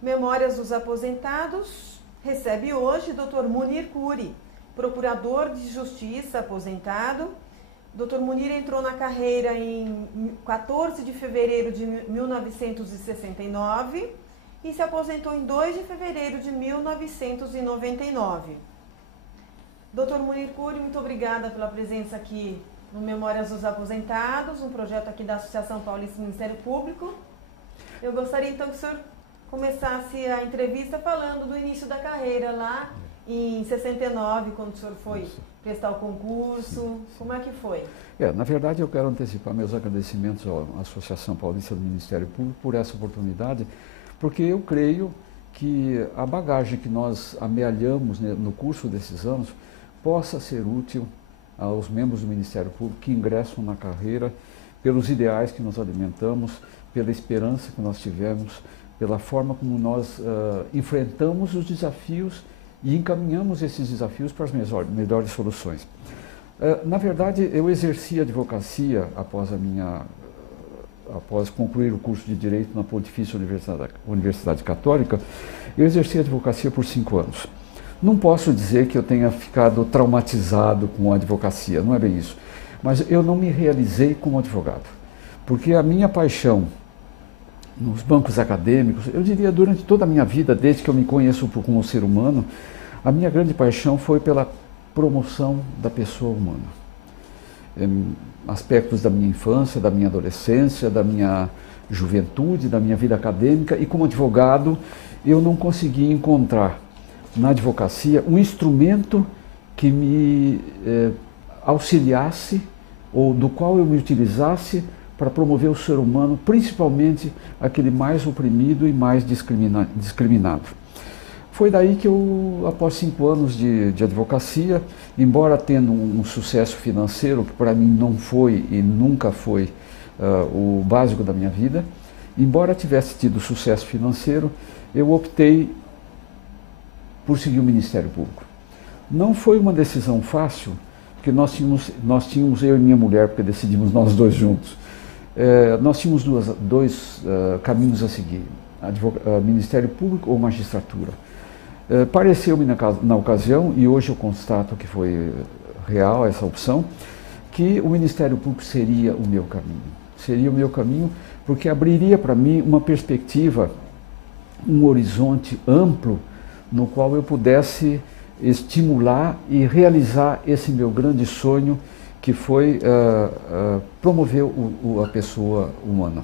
Memórias dos Aposentados recebe hoje Dr. Munir Curi, procurador de Justiça aposentado. Dr. Munir entrou na carreira em 14 de fevereiro de 1969 e se aposentou em 2 de fevereiro de 1999. Dr. Munir Curi, muito obrigada pela presença aqui no Memórias dos Aposentados, um projeto aqui da Associação Paulista do Ministério Público. Eu gostaria então que o senhor começasse a entrevista falando do início da carreira lá em 69, quando o senhor foi prestar o concurso. Como é que foi? Na verdade, eu quero antecipar meus agradecimentos à Associação Paulista do Ministério Público por essa oportunidade, porque eu creio que a bagagem que nós amealhamos, né, no curso desses anos possa ser útil aos membros do Ministério Público que ingressam na carreira pelos ideais que nós alimentamos, pela esperança que nós tivemos, pela forma como nós enfrentamos os desafios e encaminhamos esses desafios para as melhores soluções. Na verdade, eu exerci a advocacia após concluir o curso de Direito na Pontifícia Universidade Católica. Eu exerci a advocacia por 5 anos. Não posso dizer que eu tenha ficado traumatizado com a advocacia, não é bem isso. Mas eu não me realizei como advogado, porque a minha paixão nos bancos acadêmicos, eu diria durante toda a minha vida, desde que eu me conheço como ser humano, a minha grande paixão foi pela promoção da pessoa humana. Aspectos da minha infância, da minha adolescência, da minha juventude, da minha vida acadêmica, e como advogado eu não consegui encontrar na advocacia um instrumento que me auxiliasse ou do qual eu me utilizasse para promover o ser humano, principalmente aquele mais oprimido e mais discriminado. Foi daí que eu, após 5 anos de advocacia, embora tendo um sucesso financeiro, que para mim não foi e nunca foi o básico da minha vida, embora tivesse tido sucesso financeiro, eu optei por seguir o Ministério Público. Não foi uma decisão fácil, porque nós tínhamos eu e minha mulher, porque decidimos nós dois juntos, nós tínhamos dois caminhos a seguir, Ministério Público ou magistratura. Pareceu-me na ocasião, e hoje eu constato que foi real essa opção, que o Ministério Público seria o meu caminho. Seria o meu caminho porque abriria para mim uma perspectiva, um horizonte amplo, no qual eu pudesse estimular e realizar esse meu grande sonho, que foi promover a pessoa humana.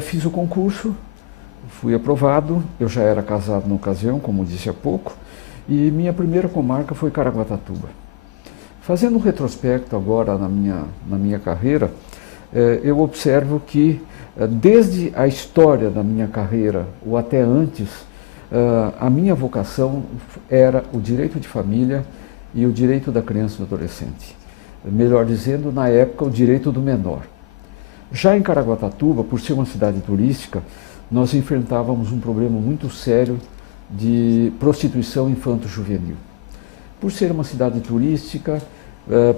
Fiz o concurso, fui aprovado, eu já era casado na ocasião, como disse há pouco, e minha primeira comarca foi Caraguatatuba. Fazendo um retrospecto agora na minha carreira, eu observo que desde a história da minha carreira, ou até antes, a minha vocação era o direito de família e o direito da criança e do adolescente. Melhor dizendo, na época, o direito do menor. Já em Caraguatatuba, por ser uma cidade turística, nós enfrentávamos um problema muito sério de prostituição infanto-juvenil. Por ser uma cidade turística,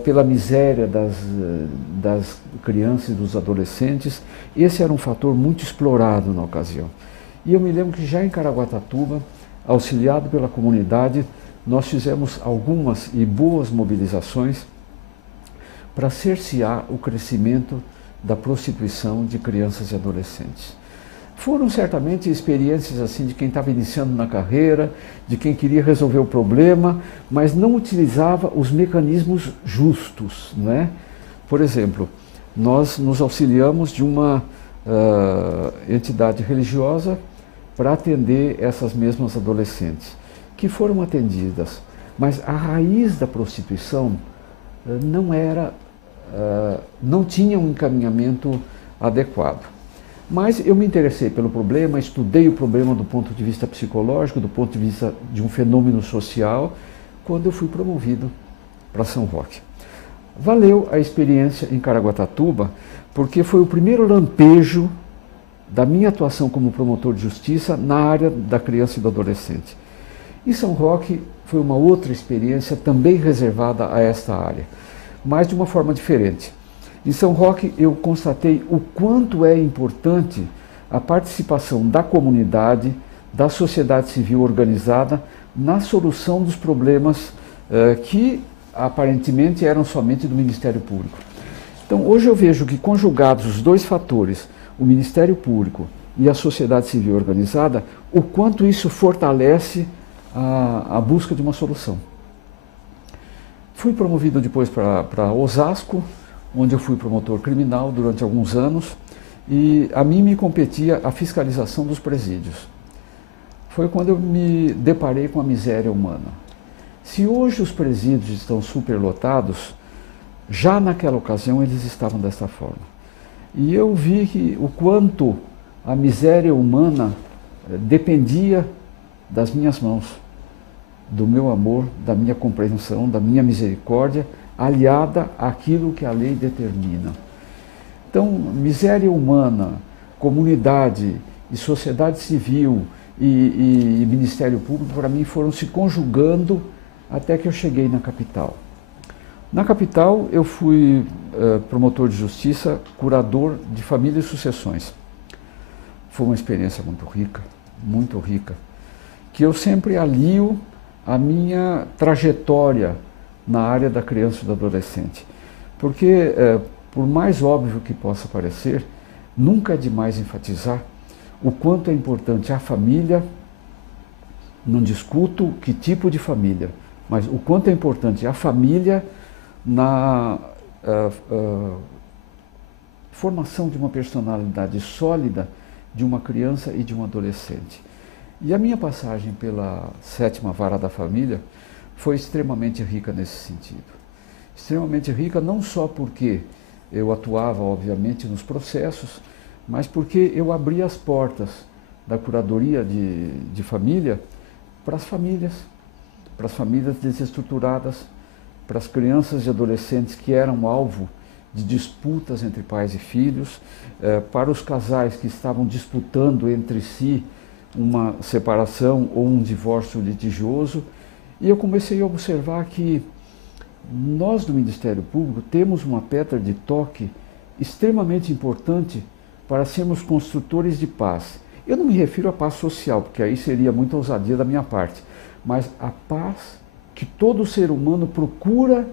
pela miséria das crianças e dos adolescentes, esse era um fator muito explorado na ocasião. E eu me lembro que já em Caraguatatuba, auxiliado pela comunidade, nós fizemos algumas e boas mobilizações para cercear o crescimento da prostituição de crianças e adolescentes. Foram certamente experiências assim de quem estava iniciando na carreira, de quem queria resolver o problema, mas não utilizava os mecanismos justos, né? Por exemplo, nós nos auxiliamos de uma entidade religiosa para atender essas mesmas adolescentes, que foram atendidas, mas a raiz da prostituição não tinha um encaminhamento adequado. Mas eu me interessei pelo problema, estudei o problema do ponto de vista psicológico, do ponto de vista de um fenômeno social, quando eu fui promovido para São Roque. Valeu a experiência em Caraguatatuba, porque foi o primeiro lampejo da minha atuação como promotor de justiça na área da criança e do adolescente. Em São Roque foi uma outra experiência também reservada a esta área, mas de uma forma diferente. Em São Roque eu constatei o quanto é importante a participação da comunidade da sociedade civil organizada na solução dos problemas que aparentemente eram somente do Ministério Público. Então, hoje eu vejo que, conjugados os dois fatores, o Ministério Público e a sociedade civil organizada, o quanto isso fortalece a busca de uma solução. Fui promovido depois para Osasco, onde eu fui promotor criminal durante alguns anos, e a mim me competia a fiscalização dos presídios. Foi quando eu me deparei com a miséria humana. Se hoje os presídios estão superlotados, já naquela ocasião eles estavam dessa forma. E eu vi que o quanto a miséria humana dependia das minhas mãos, do meu amor, da minha compreensão, da minha misericórdia, aliada àquilo que a lei determina. Então, miséria humana, comunidade e sociedade civil e Ministério Público, para mim, foram se conjugando até que eu cheguei na capital. Na capital, eu fui promotor de justiça, curador de família e sucessões. Foi uma experiência muito rica, que eu sempre alio a minha trajetória na área da criança e do adolescente. Porque, por mais óbvio que possa parecer, nunca é demais enfatizar o quanto é importante a família. Não discuto que tipo de família, mas o quanto é importante a família na formação de uma personalidade sólida de uma criança e de um adolescente. E a minha passagem pela 7ª Vara da Família foi extremamente rica nesse sentido. Extremamente rica não só porque eu atuava, obviamente, nos processos, mas porque eu abria as portas da curadoria de família para as famílias desestruturadas, para as crianças e adolescentes que eram alvo de disputas entre pais e filhos, para os casais que estavam disputando entre si uma separação ou um divórcio litigioso. E eu comecei a observar que nós do Ministério Público temos uma pedra de toque extremamente importante para sermos construtores de paz. Eu não me refiro à paz social, porque aí seria muita ousadia da minha parte, mas a paz que todo ser humano procura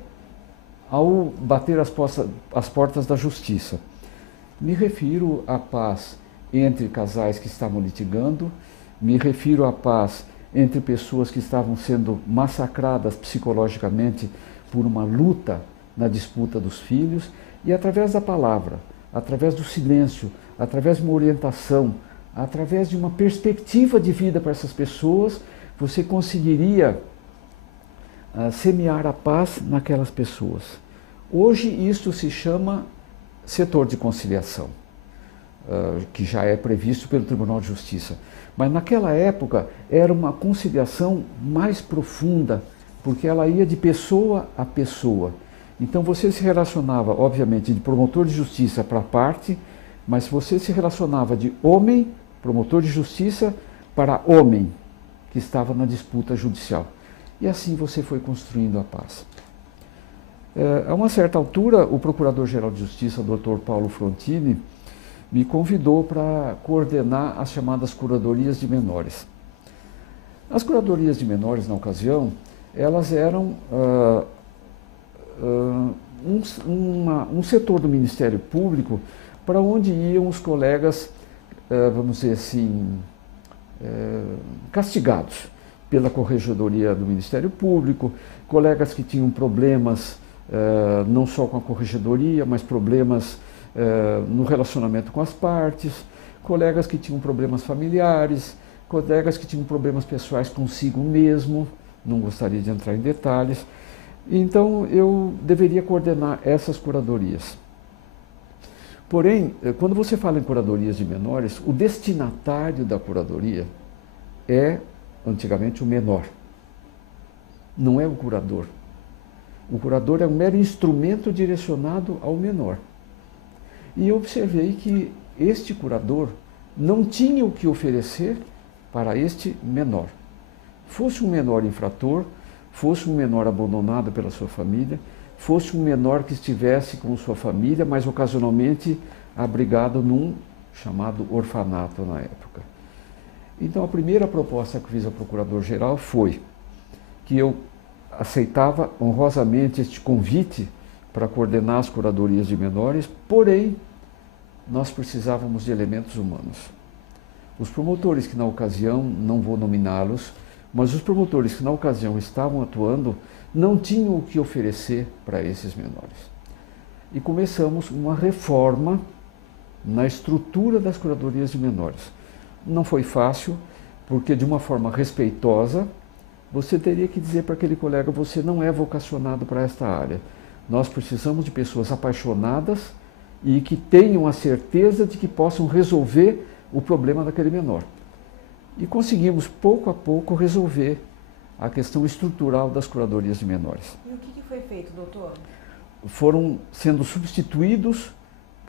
ao bater as portas da justiça. Me refiro à paz entre casais que estavam litigando, me refiro à paz entre pessoas que estavam sendo massacradas psicologicamente por uma luta na disputa dos filhos, e através da palavra, através do silêncio, através de uma orientação, através de uma perspectiva de vida para essas pessoas, você conseguiria semear a paz naquelas pessoas. Hoje isso se chama setor de conciliação, que já é previsto pelo Tribunal de Justiça. Mas naquela época era uma conciliação mais profunda, porque ela ia de pessoa a pessoa. Então você se relacionava, obviamente, de promotor de justiça para parte, mas você se relacionava de homem, promotor de justiça, para homem, que estava na disputa judicial. E assim você foi construindo a paz. A uma certa altura, o Procurador-Geral de Justiça, Dr. Paulo Frontini, me convidou para coordenar as chamadas curadorias de menores. As curadorias de menores, na ocasião, elas eram um setor do Ministério Público para onde iam os colegas, vamos dizer assim, castigados pela Corregedoria do Ministério Público, colegas que tinham problemas não só com a Corregedoria, mas problemas no relacionamento com as partes, colegas que tinham problemas familiares, colegas que tinham problemas pessoais consigo mesmo, não gostaria de entrar em detalhes. Então eu deveria coordenar essas curadorias. Porém, quando você fala em curadorias de menores, o destinatário da curadoria é, antigamente, o menor. Não é o curador. O curador é um mero instrumento direcionado ao menor. E eu observei que este curador não tinha o que oferecer para este menor. Fosse um menor infrator, fosse um menor abandonado pela sua família, fosse um menor que estivesse com sua família, mas ocasionalmente abrigado num chamado orfanato na época. Então a primeira proposta que eu fiz ao Procurador-Geral foi que eu aceitava honrosamente este convite para coordenar as curadorias de menores, porém nós precisávamos de elementos humanos. Os promotores que na ocasião, não vou nominá-los, mas os promotores que na ocasião estavam atuando não tinham o que oferecer para esses menores. E começamos uma reforma na estrutura das curadorias de menores. Não foi fácil, porque de uma forma respeitosa, você teria que dizer para aquele colega, você não é vocacionado para esta área. Nós precisamos de pessoas apaixonadas e que tenham a certeza de que possam resolver o problema daquele menor. E conseguimos, pouco a pouco, resolver a questão estrutural das curadorias de menores. E o que foi feito, doutor? Foram sendo substituídos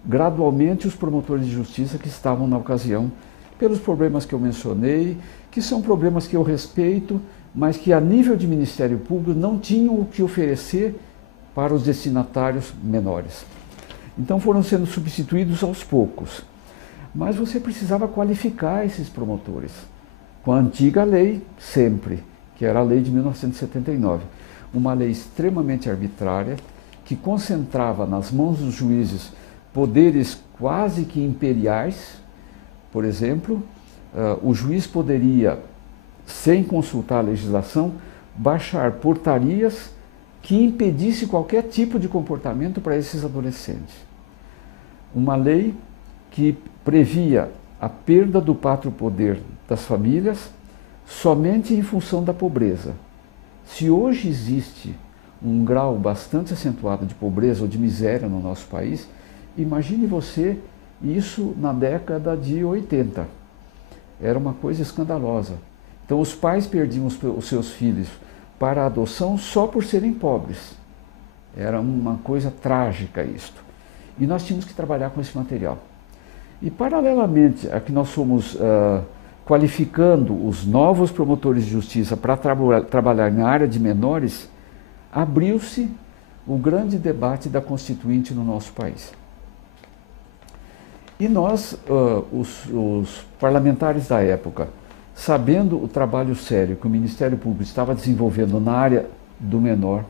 gradualmente os promotores de justiça que estavam na ocasião, pelos problemas que eu mencionei, que são problemas que eu respeito, mas que a nível de Ministério Público não tinham o que oferecer para os destinatários menores. Então foram sendo substituídos aos poucos. Mas você precisava qualificar esses promotores, com a antiga lei sempre, que era a lei de 1979. Uma lei extremamente arbitrária, que concentrava nas mãos dos juízes poderes quase que imperiais. Por exemplo, o juiz poderia, sem consultar a legislação, baixar portarias que impedisse qualquer tipo de comportamento para esses adolescentes. Uma lei que previa a perda do pátrio poder das famílias somente em função da pobreza. Se hoje existe um grau bastante acentuado de pobreza ou de miséria no nosso país, imagine você isso na década de 80. Era uma coisa escandalosa. Então os pais perdiam os seus filhos para a adoção só por serem pobres. Era uma coisa trágica isto. E nós tínhamos que trabalhar com esse material. E paralelamente a que nós fomos qualificando os novos promotores de justiça para trabalhar na área de menores, abriu-se o grande debate da Constituinte no nosso país. E nós, os parlamentares da época, sabendo o trabalho sério que o Ministério Público estava desenvolvendo na área do menor,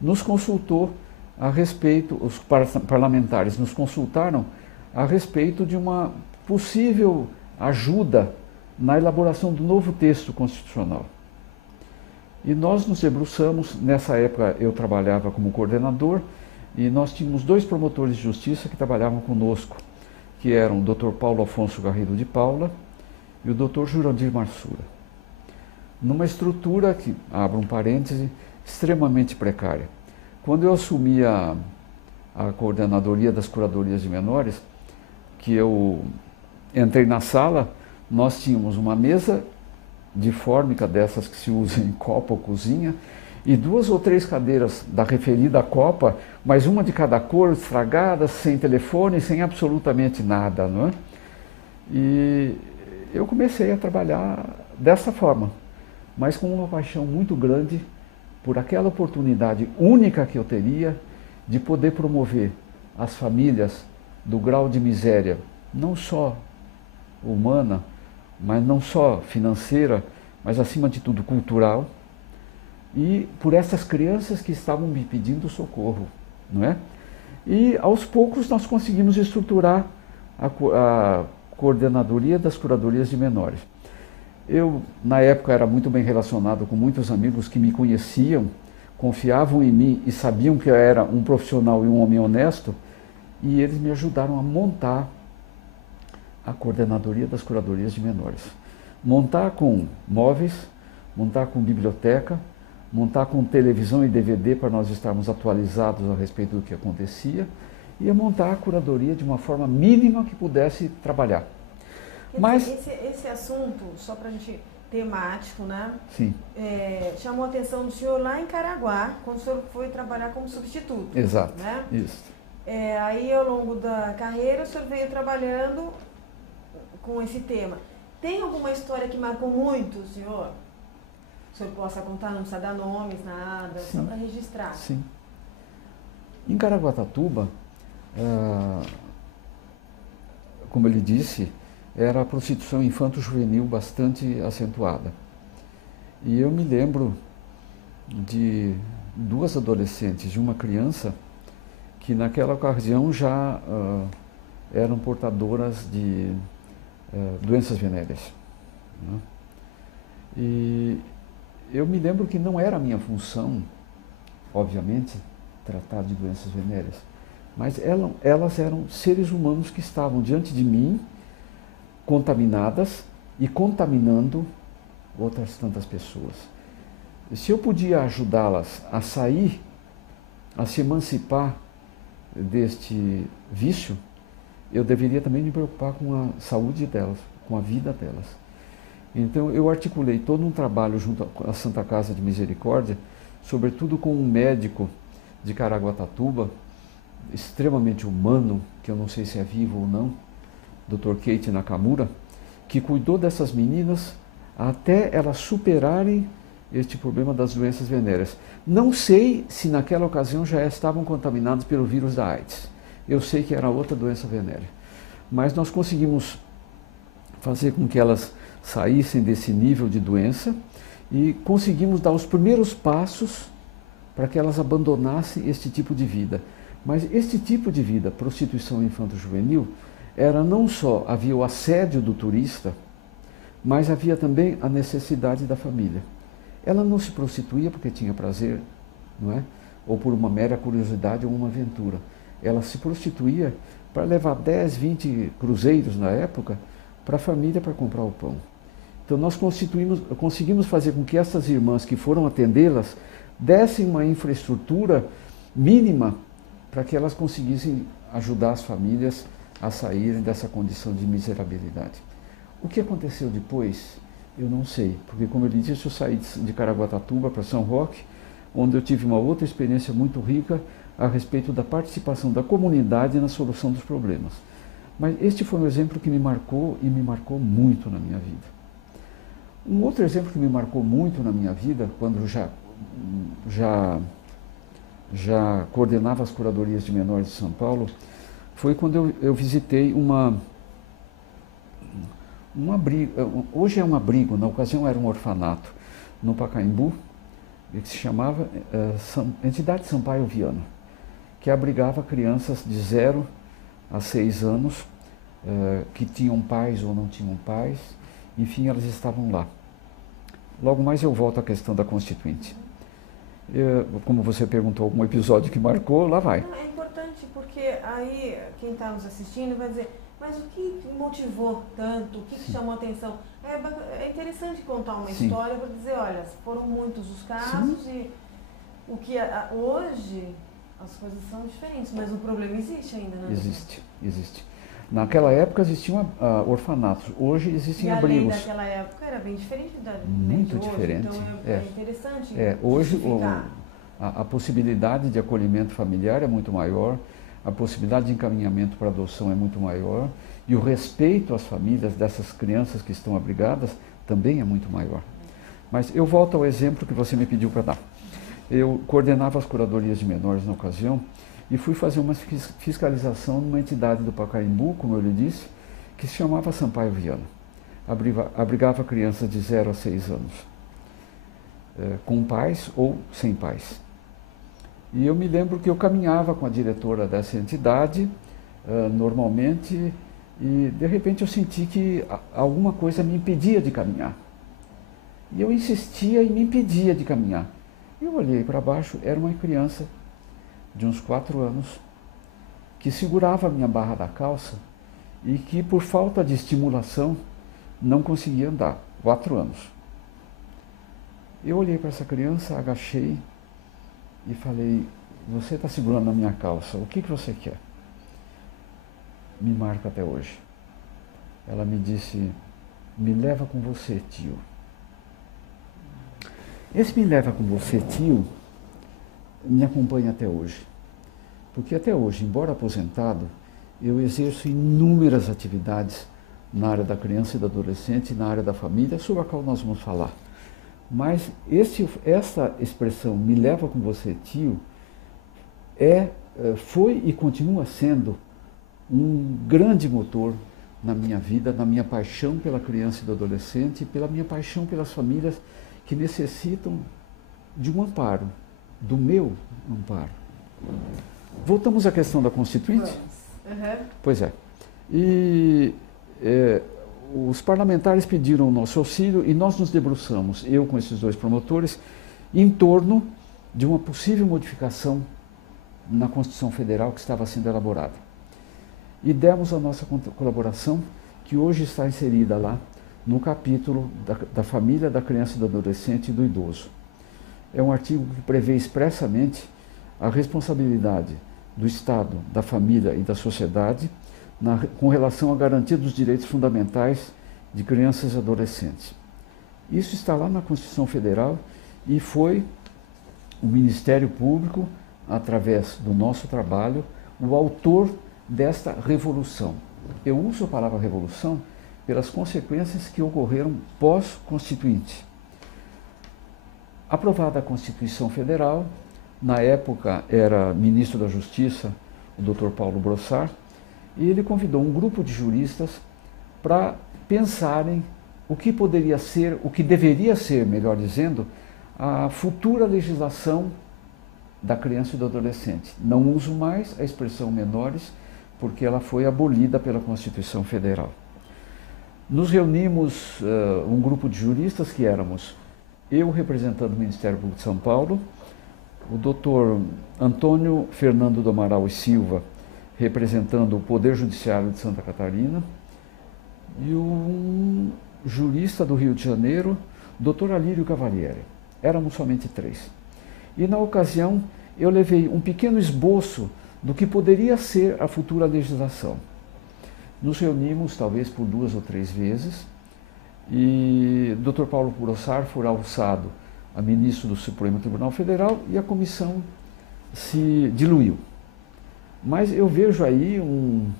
nos consultou a respeito, os parlamentares nos consultaram a respeito de uma possível ajuda na elaboração do novo texto constitucional. E nós nos debruçamos, nessa época eu trabalhava como coordenador, e nós tínhamos dois promotores de justiça que trabalhavam conosco, que eram o Dr. Paulo Afonso Garrido de Paula e o Dr. Jurandir Marsura. Numa estrutura que, abro um parêntese, extremamente precária. Quando eu assumi a coordenadoria das curadorias de menores, que eu entrei na sala, nós tínhamos uma mesa de fórmica dessas que se usam em copa ou cozinha, e 2 ou 3 cadeiras da referida copa, mas uma de cada cor, estragada, sem telefone, sem absolutamente nada, não é? E eu comecei a trabalhar dessa forma, mas com uma paixão muito grande por aquela oportunidade única que eu teria de poder promover as famílias do grau de miséria, não só humana, mas não só financeira, mas acima de tudo cultural, e por essas crianças que estavam me pedindo socorro, não é? E aos poucos nós conseguimos estruturar a coordenadoria das curadorias de menores. Eu, na época, era muito bem relacionado com muitos amigos que me conheciam, confiavam em mim e sabiam que eu era um profissional e um homem honesto, e eles me ajudaram a montar a coordenadoria das curadorias de menores. Montar com móveis, montar com biblioteca, montar com televisão e DVD para nós estarmos atualizados a respeito do que acontecia, e montar a curadoria de uma forma mínima que pudesse trabalhar. Mas esse assunto, só para a gente, temático, né? Sim. Chamou a atenção do senhor lá em Caraguá, quando o senhor foi trabalhar como substituto. Exato, né? Isso. Aí, ao longo da carreira, o senhor veio trabalhando com esse tema. Tem alguma história que marcou muito, senhor? O senhor possa contar, não precisa dar nomes, nada, Sim. só para registrar. Sim. Em Caraguatatuba, como ele disse, era a prostituição infanto-juvenil bastante acentuada. E eu me lembro de duas adolescentes, de uma criança que naquela ocasião já eram portadoras de doenças venéreas, né? E eu me lembro que não era a minha função, obviamente, tratar de doenças venéreas, mas elas eram seres humanos que estavam diante de mim, contaminadas e contaminando outras tantas pessoas. Se eu podia ajudá-las a sair, a se emancipar deste vício, eu deveria também me preocupar com a saúde delas, com a vida delas. Então eu articulei todo um trabalho junto à Santa Casa de Misericórdia, sobretudo com um médico de Caraguatatuba, extremamente humano, que eu não sei se é vivo ou não, Dr. Keiti Nakamura, que cuidou dessas meninas até elas superarem este problema das doenças venéreas. Não sei se naquela ocasião já estavam contaminadas pelo vírus da AIDS. Eu sei que era outra doença venérea. Mas nós conseguimos fazer com que elas saíssem desse nível de doença e conseguimos dar os primeiros passos para que elas abandonassem este tipo de vida. Mas este tipo de vida, prostituição infanto-juvenil, era não só, havia o assédio do turista, mas havia também a necessidade da família. Ela não se prostituía porque tinha prazer, não é? Ou por uma mera curiosidade ou uma aventura. Ela se prostituía para levar 10, 20 cruzeiros na época para a família para comprar o pão. Então nós conseguimos fazer com que essas irmãs que foram atendê-las dessem uma infraestrutura mínima para que elas conseguissem ajudar as famílias a saírem dessa condição de miserabilidade. O que aconteceu depois, eu não sei, porque como eu lhe disse, eu saí de Caraguatatuba para São Roque, onde eu tive uma outra experiência muito rica a respeito da participação da comunidade na solução dos problemas. Mas este foi um exemplo que me marcou e me marcou muito na minha vida. Um outro exemplo que me marcou muito na minha vida, quando já coordenava as curadorias de menores de São Paulo, foi quando eu visitei um abrigo, hoje é um abrigo, na ocasião era um orfanato, no Pacaembu, que se chamava Entidade Sampaio Viana, que abrigava crianças de 0 a 6 anos, que tinham pais ou não tinham pais, enfim, elas estavam lá. Logo mais eu volto à questão da Constituinte. Como você perguntou, algum episódio que marcou, lá vai. É importante porque aí quem está nos assistindo vai dizer, mas o que motivou tanto, o que chamou a atenção? É interessante contar uma história para dizer, olha, foram muitos os casos e o que hoje as coisas são diferentes, mas o problema existe ainda, né? Existe. Naquela época existiam orfanatos, hoje existem abrigos. A lei daquela época era bem diferente da lei Muito de hoje, diferente. Então é interessante hoje a possibilidade de acolhimento familiar é muito maior, a possibilidade de encaminhamento para adoção é muito maior e o respeito às famílias dessas crianças que estão abrigadas também é muito maior. Mas eu volto ao exemplo que você me pediu para dar. Eu coordenava as curadorias de menores na ocasião e fui fazer uma fiscalização numa entidade do Pacaembu, como eu lhe disse, que se chamava Sampaio Viana. Abrigava crianças de 0 a 6 anos, com pais ou sem pais. E eu me lembro que eu caminhava com a diretora dessa entidade, normalmente, e de repente eu senti que alguma coisa me impedia de caminhar. E eu insistia e me impedia de caminhar. Eu olhei para baixo, era uma criança de uns 4 anos, que segurava a minha barra da calça e que, por falta de estimulação, não conseguia andar. 4 anos. Eu olhei para essa criança, agachei e falei, você está segurando a minha calça, o que você quer? Me marca até hoje. Ela me disse, me leva com você, tio. Esse me leva com você, tio, me acompanha até hoje. Porque até hoje, embora aposentado, eu exerço inúmeras atividades na área da criança e do adolescente e na área da família, sobre a qual nós vamos falar. Mas essa expressão, me leva com você, tio, foi e continua sendo um grande motor na minha vida, na minha paixão pela criança e do adolescente, e pela minha paixão pelas famílias que necessitam de um amparo, do meu amparo. Voltamos à questão da Constituinte? Pois é. E os parlamentares pediram o nosso auxílio e nós nos debruçamos, eu com esses dois promotores, em torno de uma possível modificação na Constituição Federal que estava sendo elaborada. E demos a nossa colaboração, que hoje está inserida lá no capítulo da família, da criança, do adolescente e do idoso. É um artigo que prevê expressamente a responsabilidade do Estado, da família e da sociedade com relação à garantia dos direitos fundamentais de crianças e adolescentes. Isso está lá na Constituição Federal e foi o Ministério Público, através do nosso trabalho, o autor desta revolução. Eu uso a palavra revolução pelas consequências que ocorreram pós-constituinte. Aprovada a Constituição Federal, na época era ministro da Justiça, o Dr. Paulo Brossard, e ele convidou um grupo de juristas para pensarem o que poderia ser, o que deveria ser, melhor dizendo, a futura legislação da criança e do adolescente. Não uso mais a expressão menores, porque ela foi abolida pela Constituição Federal. Nos reunimos um grupo de juristas que éramos eu representando o Ministério Público de São Paulo, o doutor Antônio Fernando do Amaral e Silva representando o Poder Judiciário de Santa Catarina e um jurista do Rio de Janeiro, doutor Alírio Cavalieri. Éramos somente 3. E na ocasião eu levei um pequeno esboço do que poderia ser a futura legislação. Nos reunimos talvez por 2 ou 3 vezes e Dr. Paulo Brossard foi alçado a ministro do Supremo Tribunal Federal e a comissão se diluiu. Mas eu vejo aí um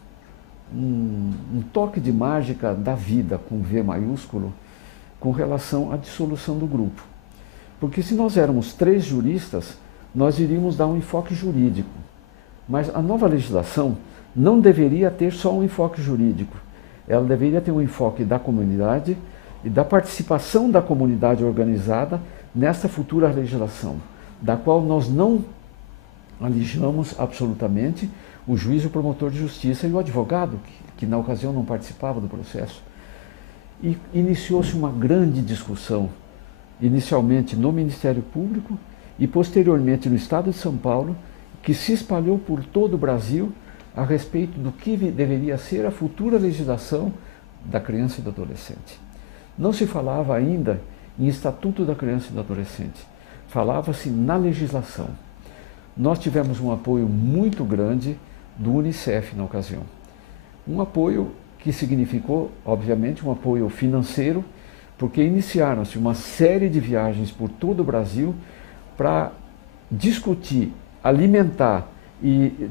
toque de mágica da vida, com V maiúsculo, com relação à dissolução do grupo. Porque se nós éramos 3 juristas, nós iríamos dar um enfoque jurídico. Mas a nova legislação não deveria ter só um enfoque jurídico. Ela deveria ter um enfoque da comunidade e da participação da comunidade organizada nessa futura legislação, da qual nós não alijamos absolutamente o juiz, o promotor de justiça e o advogado, que na ocasião não participava do processo. E iniciou-se uma grande discussão, inicialmente no Ministério Público e posteriormente no Estado de São Paulo, que se espalhou por todo o Brasil a respeito do que deveria ser a futura legislação da criança e do adolescente. Não se falava ainda em Estatuto da Criança e do Adolescente, falava-se na legislação. Nós tivemos um apoio muito grande do Unicef na ocasião. Um apoio que significou, obviamente, um apoio financeiro, porque iniciaram-se uma série de viagens por todo o Brasil para discutir, alimentar e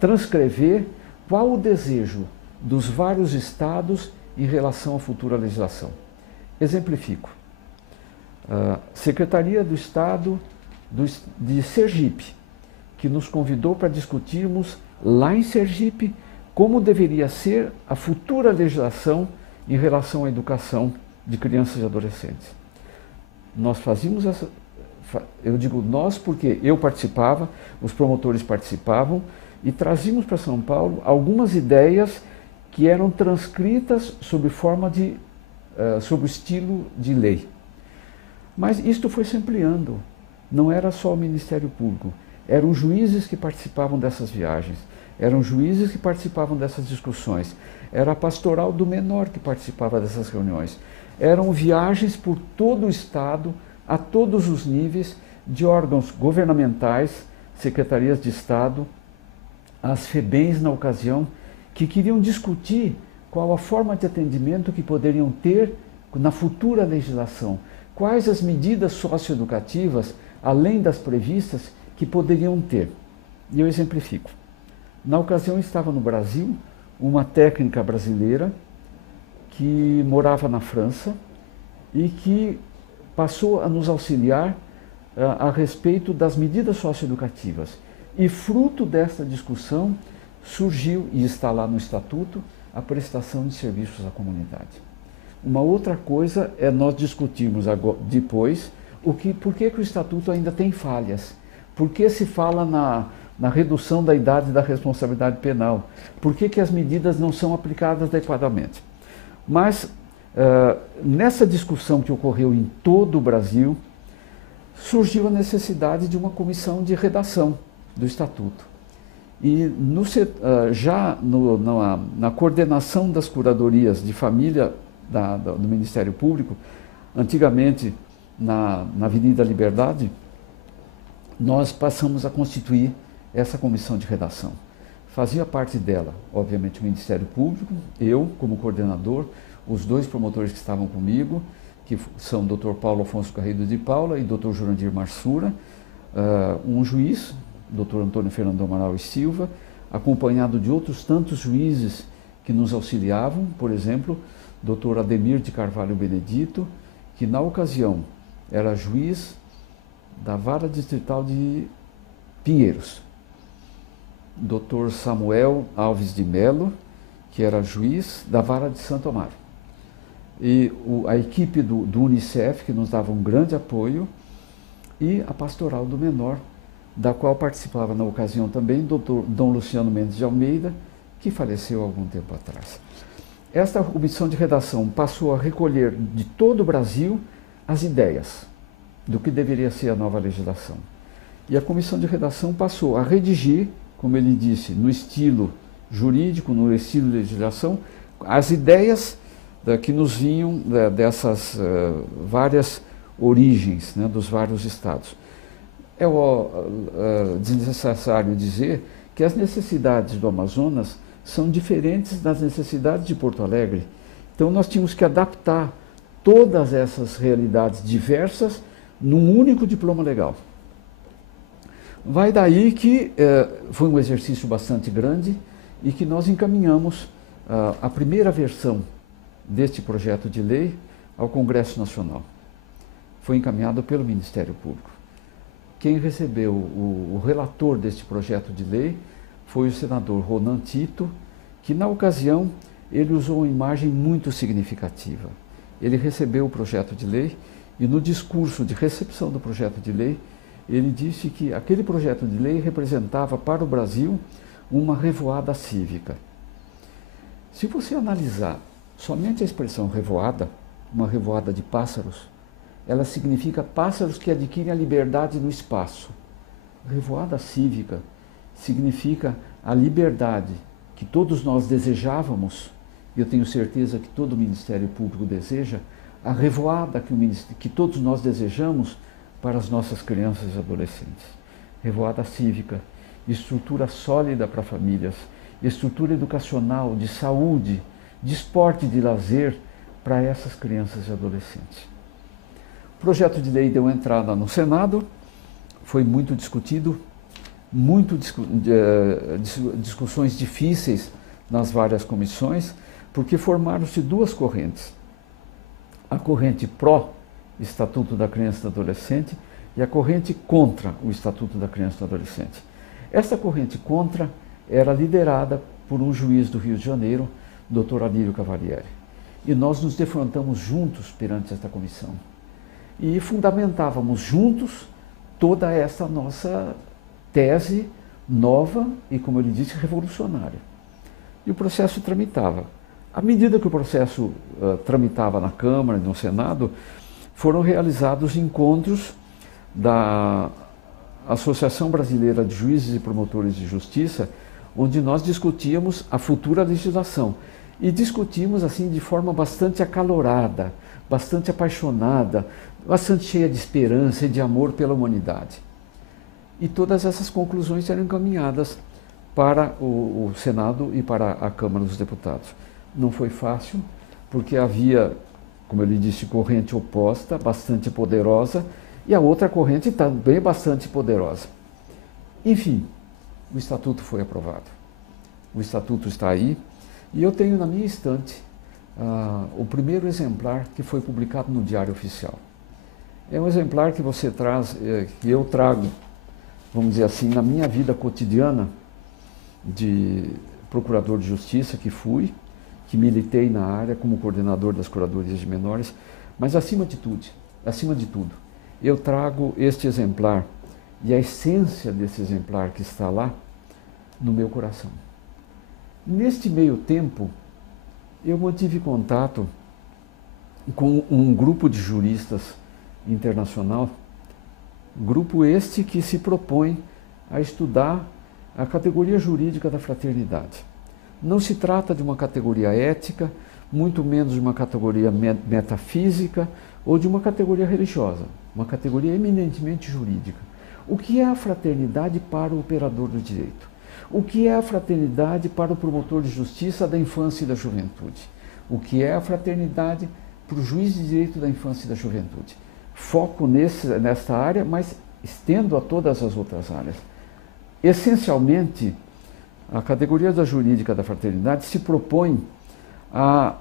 transcrever qual o desejo dos vários estados em relação à futura legislação. Exemplifico. Secretaria do Estado de Sergipe, que nos convidou para discutirmos lá em Sergipe como deveria ser a futura legislação em relação à educação de crianças e adolescentes. Nós fazíamos essa... Eu digo nós porque eu participava, os promotores participavam e trazíamos para São Paulo algumas ideias que eram transcritas sob forma de, sob o estilo de lei. Mas isto foi se ampliando, não era só o Ministério Público, eram juízes que participavam dessas viagens, eram juízes que participavam dessas discussões, era a pastoral do menor que participava dessas reuniões, eram viagens por todo o Estado, a todos os níveis, de órgãos governamentais, secretarias de Estado, as FEBEMs na ocasião, que queriam discutir qual a forma de atendimento que poderiam ter na futura legislação, quais as medidas socioeducativas, além das previstas, que poderiam ter. E eu exemplifico. Na ocasião estava no Brasil uma técnica brasileira que morava na França e que passou a nos auxiliar a respeito das medidas socioeducativas. E fruto desta discussão surgiu, e está lá no Estatuto, a prestação de serviços à comunidade. Uma outra coisa é nós discutirmos agora, depois por que o Estatuto ainda tem falhas, por que se fala na redução da idade da responsabilidade penal, por que as medidas não são aplicadas adequadamente. Mas nessa discussão que ocorreu em todo o Brasil, surgiu a necessidade de uma comissão de redação do Estatuto. E na coordenação das curadorias de família do Ministério Público, antigamente na Avenida Liberdade, nós passamos a constituir essa comissão de redação. Fazia parte dela, obviamente, o Ministério Público, eu como coordenador, os dois promotores que estavam comigo, que são o Dr. Paulo Afonso Carreiro de Paula e Dr. Jurandir Marsura, um juiz, Dr. Antônio Fernando Amaral e Silva, acompanhado de outros tantos juízes que nos auxiliavam, por exemplo, Dr. Ademir de Carvalho Benedito, que na ocasião era juiz da Vara Distrital de Pinheiros, Dr. Samuel Alves de Melo, que era juiz da Vara de Santo Amaro. E a equipe do Unicef, que nos dava um grande apoio, e a Pastoral do Menor, da qual participava na ocasião também Dr. Dom Luciano Mendes de Almeida, que faleceu há algum tempo atrás. Esta comissão de redação passou a recolher de todo o Brasil as ideias do que deveria ser a nova legislação. E a comissão de redação passou a redigir, como ele disse, no estilo jurídico, no estilo de legislação, as ideias que nos vinham dessas várias origens, né, dos vários estados. É desnecessário dizer que as necessidades do Amazonas são diferentes das necessidades de Porto Alegre. Então nós tínhamos que adaptar todas essas realidades diversas num único diploma legal. Vai daí que foi um exercício bastante grande e que nós encaminhamos a primeira versão deste projeto de lei ao Congresso Nacional. Foi encaminhado pelo Ministério Público. Quem recebeu o relator deste projeto de lei foi o senador Ronan Tito, que na ocasião ele usou uma imagem muito significativa. Ele recebeu o projeto de lei e no discurso de recepção do projeto de lei, ele disse que aquele projeto de lei representava para o Brasil uma revoada cívica. Se você analisar somente a expressão revoada, uma revoada de pássaros, ela significa pássaros que adquirem a liberdade no espaço. Revoada cívica significa a liberdade que todos nós desejávamos, e eu tenho certeza que todo o Ministério Público deseja, a revoada que todos nós desejamos para as nossas crianças e adolescentes. Revoada cívica, estrutura sólida para famílias, estrutura educacional, de saúde, de esporte e de lazer para essas crianças e adolescentes. O projeto de lei deu entrada no Senado, foi muito discutido, discussões difíceis nas várias comissões, porque formaram-se duas correntes. A corrente pró-Estatuto da Criança e do Adolescente e a corrente contra o Estatuto da Criança e do Adolescente. Essa corrente contra era liderada por um juiz do Rio de Janeiro, Dr. Alírio Cavalieri. E nós nos defrontamos juntos perante esta comissão. E fundamentávamos juntos toda essa nossa tese nova e, como ele disse, revolucionária. E o processo tramitava. À medida que o processo tramitava na Câmara e no Senado, foram realizados encontros da Associação Brasileira de Juízes e Promotores de Justiça, onde nós discutíamos a futura legislação. E discutimos assim de forma bastante acalorada, bastante apaixonada, bastante cheia de esperança e de amor pela humanidade. E todas essas conclusões eram encaminhadas para o Senado e para a Câmara dos Deputados. Não foi fácil, porque havia, como ele disse, corrente oposta, bastante poderosa, e a outra corrente também bastante poderosa. Enfim, o Estatuto foi aprovado. O Estatuto está aí, e eu tenho na minha estante o primeiro exemplar que foi publicado no Diário Oficial. É um exemplar que você traz, que eu trago, vamos dizer assim, na minha vida cotidiana de procurador de justiça que fui, que militei na área como coordenador das curadorias de menores, mas acima de tudo, eu trago este exemplar e a essência desse exemplar que está lá no meu coração. Neste meio tempo, eu mantive contato com um grupo de juristas internacional, grupo este que se propõe a estudar a categoria jurídica da fraternidade. Não se trata de uma categoria ética, muito menos de uma categoria metafísica ou de uma categoria religiosa, uma categoria eminentemente jurídica. O que é a fraternidade para o operador do direito? O que é a fraternidade para o promotor de justiça da infância e da juventude? O que é a fraternidade para o juiz de direito da infância e da juventude? Foco nesta área, mas estendo a todas as outras áreas. Essencialmente, a categoria da jurídica da fraternidade se propõe a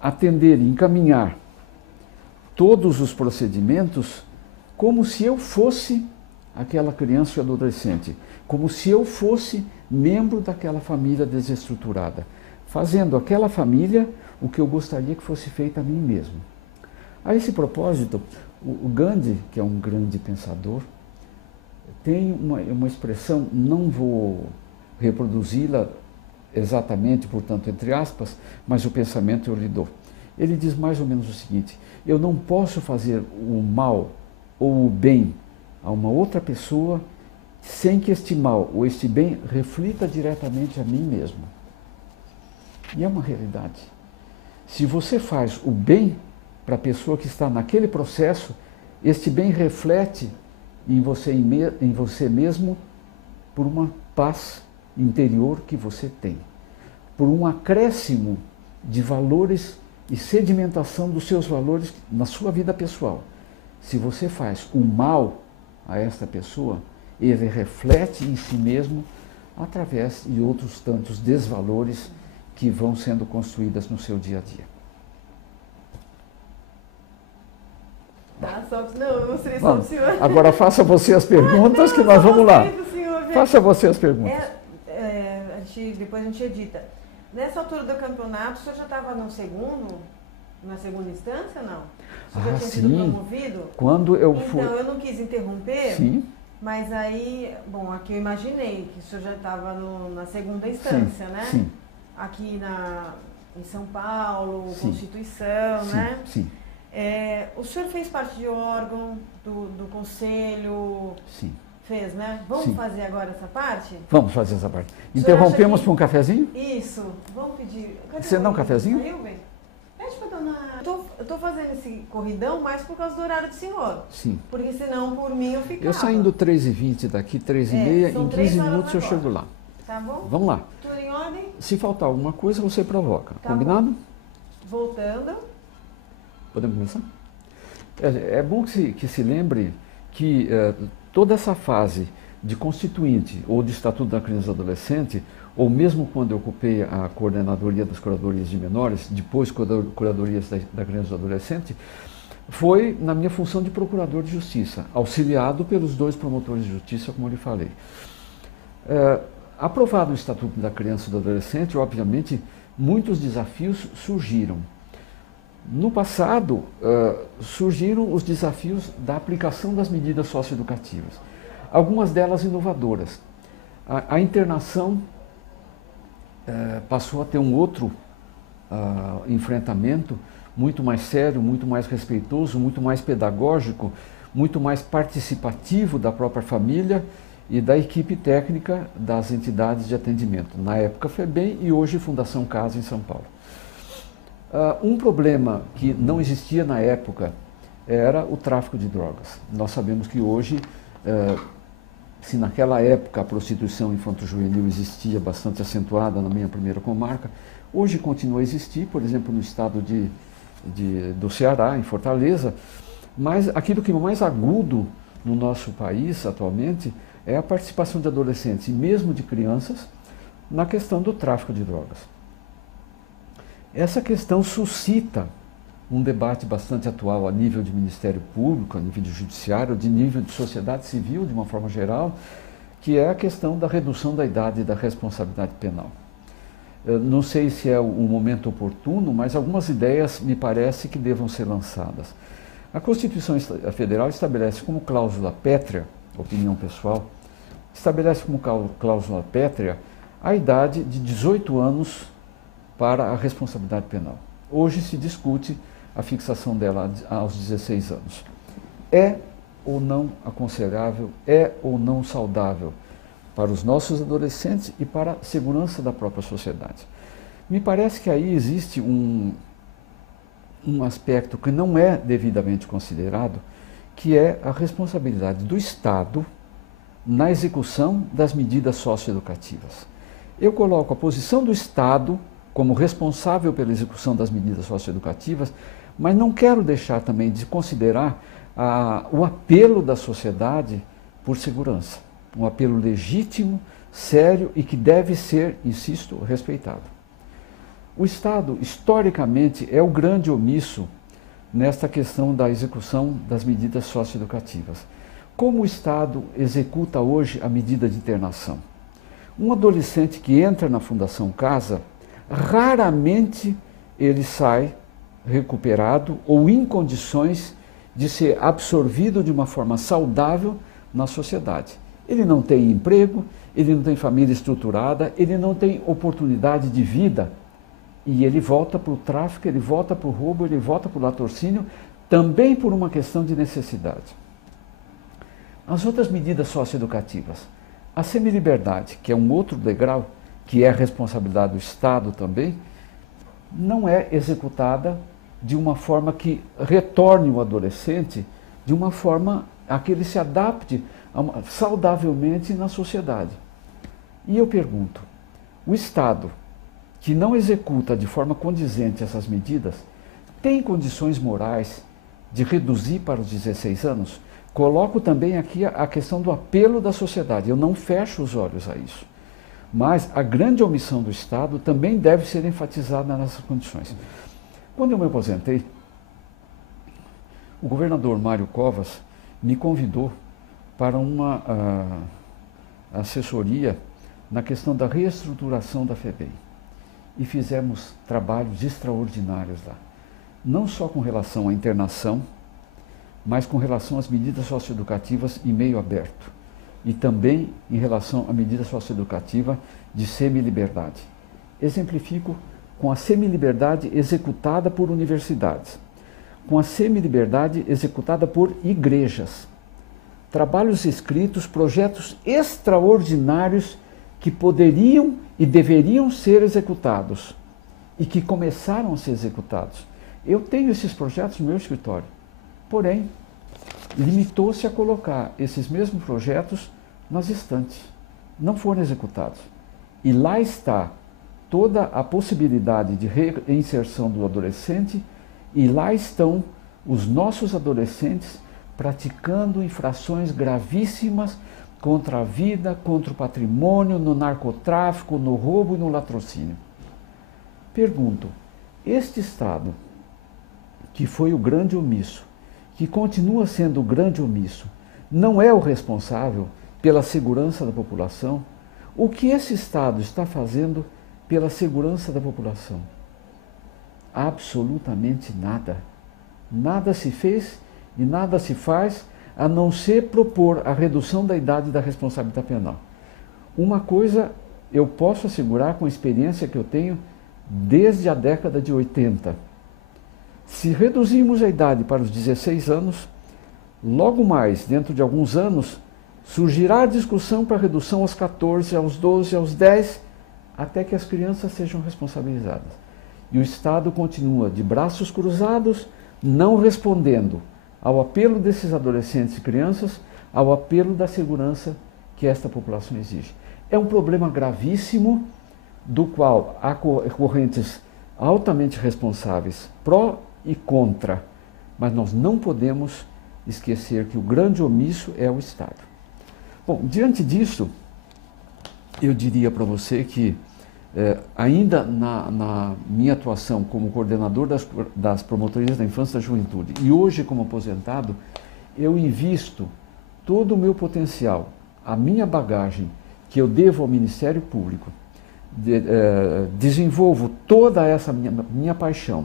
atender e encaminhar todos os procedimentos como se eu fosse aquela criança e adolescente, como se eu fosse membro daquela família desestruturada, fazendo aquela família o que eu gostaria que fosse feito a mim mesmo. A esse propósito, o Gandhi, que é um grande pensador, tem uma expressão, não vou reproduzi-la exatamente, portanto, entre aspas, mas o pensamento eu lhe dou. Ele diz mais ou menos o seguinte: eu não posso fazer o mal ou o bem a uma outra pessoa sem que este mal ou este bem reflita diretamente a mim mesmo. E é uma realidade. Se você faz o bem para a pessoa que está naquele processo, este bem reflete em você mesmo por uma paz interior que você tem, por um acréscimo de valores e sedimentação dos seus valores na sua vida pessoal. Se você faz o mal a esta pessoa, ele reflete em si mesmo através de outros tantos desvalores que vão sendo construídas no seu dia a dia. Tá, não, eu mostrei só o senhor. Agora faça você as perguntas que nós vamos lá. Faça você as perguntas. Depois a gente edita. Nessa altura do campeonato, o senhor já estava na segunda instância, não? O senhor já tinha sido promovido? Quando eu fui... Então, eu não quis interromper, sim. Mas aí, bom, aqui eu imaginei que o senhor já estava na segunda instância, sim, né? Sim. Aqui em São Paulo, sim. Constituição, sim, né? Sim. O senhor fez parte de órgão do conselho? Sim. Fez, né? Vamos fazer agora essa parte? Vamos fazer essa parte. Interrompemos para um cafezinho? Isso. Vamos pedir... Você dá um cafezinho? Pede para dona... Eu tô fazendo esse corridão mais por causa do horário do senhor. Sim. Porque senão, por mim, eu ficava. Eu saindo 3h20 daqui, 3h30, em 15 minutos eu chego lá. Tá bom? Vamos lá. Tudo em ordem? Se faltar alguma coisa, você provoca. Tá combinado? Bom. Voltando. Podemos começar? É bom que se lembre que toda essa fase de constituinte ou de estatuto da criança e adolescente, ou mesmo quando eu ocupei a coordenadoria das curadorias de menores, depois curadorias da criança e do adolescente, foi na minha função de procurador de justiça, auxiliado pelos 2 promotores de justiça, como eu lhe falei. Aprovado o estatuto da criança e do adolescente, obviamente, muitos desafios surgiram. No passado, surgiram os desafios da aplicação das medidas socioeducativas, algumas delas inovadoras. A internação passou a ter um outro enfrentamento muito mais sério, muito mais respeitoso, muito mais pedagógico, muito mais participativo da própria família e da equipe técnica das entidades de atendimento. Na época FEBEM e hoje Fundação Casa em São Paulo. Um problema que não existia na época era o tráfico de drogas. Nós sabemos que hoje, se naquela época a prostituição infanto-juvenil existia bastante acentuada na minha primeira comarca, hoje continua a existir, por exemplo, no estado do Ceará, em Fortaleza, mas aquilo que é mais agudo no nosso país atualmente é a participação de adolescentes e mesmo de crianças na questão do tráfico de drogas. Essa questão suscita um debate bastante atual a nível de Ministério Público, a nível de Judiciário, de nível de sociedade civil, de uma forma geral, que é a questão da redução da idade da responsabilidade penal. não sei se é o momento oportuno, mas algumas ideias me parece que devam ser lançadas. A Constituição Federal estabelece como cláusula pétrea, opinião pessoal, estabelece como cláusula pétrea a idade de 18 anos para a responsabilidade penal. Hoje se discute a fixação dela aos 16 anos. É ou não aconselhável, é ou não saudável para os nossos adolescentes e para a segurança da própria sociedade? Me parece que aí existe um aspecto que não é devidamente considerado, que é a responsabilidade do Estado na execução das medidas socioeducativas. Eu coloco a posição do Estado como responsável pela execução das medidas socioeducativas, mas não quero deixar também de considerar o apelo da sociedade por segurança. Um apelo legítimo, sério e que deve ser, insisto, respeitado. O Estado, historicamente, é o grande omisso nesta questão da execução das medidas socioeducativas. Como o Estado executa hoje a medida de internação? Um adolescente que entra na Fundação Casa, raramente ele sai recuperado ou em condições de ser absorvido de uma forma saudável na sociedade. Ele não tem emprego, ele não tem família estruturada, ele não tem oportunidade de vida e ele volta para o tráfico, ele volta para o roubo, ele volta para o latrocínio, também por uma questão de necessidade. As outras medidas socioeducativas, a semiliberdade, que é um outro degrau, que é a responsabilidade do Estado também, não é executada de uma forma que retorne o adolescente de uma forma a que ele se adapte saudavelmente na sociedade. E eu pergunto, o Estado, que não executa de forma condizente essas medidas, tem condições morais de reduzir para os 16 anos? Coloco também aqui a questão do apelo da sociedade. Eu não fecho os olhos a isso. Mas a grande omissão do Estado também deve ser enfatizada nessas condições. Quando eu me aposentei, o governador Mário Covas me convidou para uma assessoria na questão da reestruturação da FEBEM. E fizemos trabalhos extraordinários lá. Não só com relação à internação, mas com relação às medidas socioeducativas em meio aberto. E também em relação à medida socioeducativa de semiliberdade. Exemplifico com a semiliberdade executada por universidades, com a semiliberdade executada por igrejas. Trabalhos escritos, projetos extraordinários que poderiam e deveriam ser executados e que começaram a ser executados. Eu tenho esses projetos no meu escritório, porém, limitou-se a colocar esses mesmos projetos nas estantes. Não foram executados. E lá está toda a possibilidade de reinserção do adolescente e lá estão os nossos adolescentes praticando infrações gravíssimas contra a vida, contra o patrimônio, no narcotráfico, no roubo e no latrocínio. Pergunto, este Estado, que foi o grande omisso, que continua sendo o grande omisso, não é o responsável pela segurança da população? O que esse Estado está fazendo pela segurança da população? Absolutamente nada. Nada se fez e nada se faz a não ser propor a redução da idade da responsabilidade penal. Uma coisa eu posso assegurar com a experiência que eu tenho desde a década de 80. Se reduzirmos a idade para os 16 anos, logo mais, dentro de alguns anos, surgirá a discussão para a redução aos 14, aos 12, aos 10, até que as crianças sejam responsabilizadas. E o Estado continua de braços cruzados, não respondendo ao apelo desses adolescentes e crianças, ao apelo da segurança que esta população exige. É um problema gravíssimo, do qual há correntes altamente responsáveis, pró e contra, mas nós não podemos esquecer que o grande omisso é o Estado. Bom, diante disso, eu diria para você que ainda na minha atuação como coordenador das promotorias da infância e da juventude e hoje como aposentado, eu invisto todo o meu potencial, a minha bagagem que eu devo ao Ministério Público, desenvolvo toda essa minha paixão,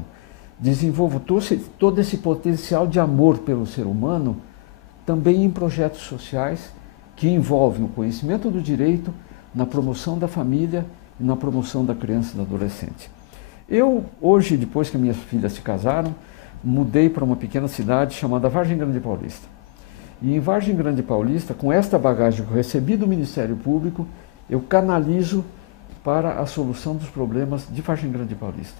desenvolvo todo esse potencial de amor pelo ser humano também em projetos sociais que envolvem o conhecimento do direito, na promoção da família e na promoção da criança e do adolescente. Eu, hoje, depois que minhas filhas se casaram, mudei para uma pequena cidade chamada Vargem Grande Paulista. E em Vargem Grande Paulista, com esta bagagem que eu recebi do Ministério Público, eu canalizo para a solução dos problemas de Vargem Grande Paulista.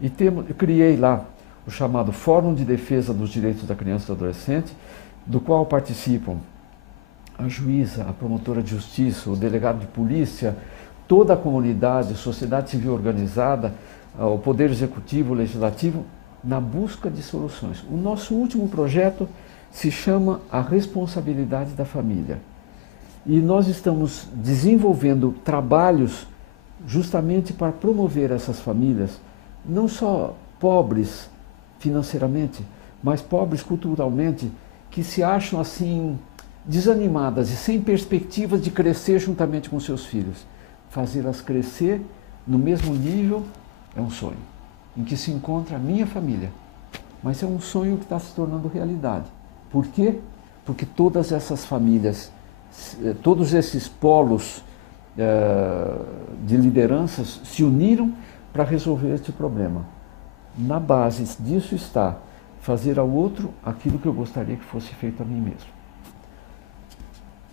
E eu criei lá o chamado Fórum de Defesa dos Direitos da Criança e do Adolescente, do qual participam a juíza, a promotora de justiça, o delegado de polícia, toda a comunidade, a sociedade civil organizada, o Poder Executivo, o Legislativo, na busca de soluções. O nosso último projeto se chama A Responsabilidade da Família. E nós estamos desenvolvendo trabalhos justamente para promover essas famílias, não só pobres financeiramente, mas pobres culturalmente, que se acham assim desanimadas e sem perspectivas de crescer juntamente com seus filhos. Fazê-las crescer no mesmo nível é um sonho, em que se encontra a minha família. Mas é um sonho que está se tornando realidade. Por quê? Porque todas essas famílias, todos esses polos de lideranças se uniram para resolver este problema. Na base disso está fazer ao outro aquilo que eu gostaria que fosse feito a mim mesmo.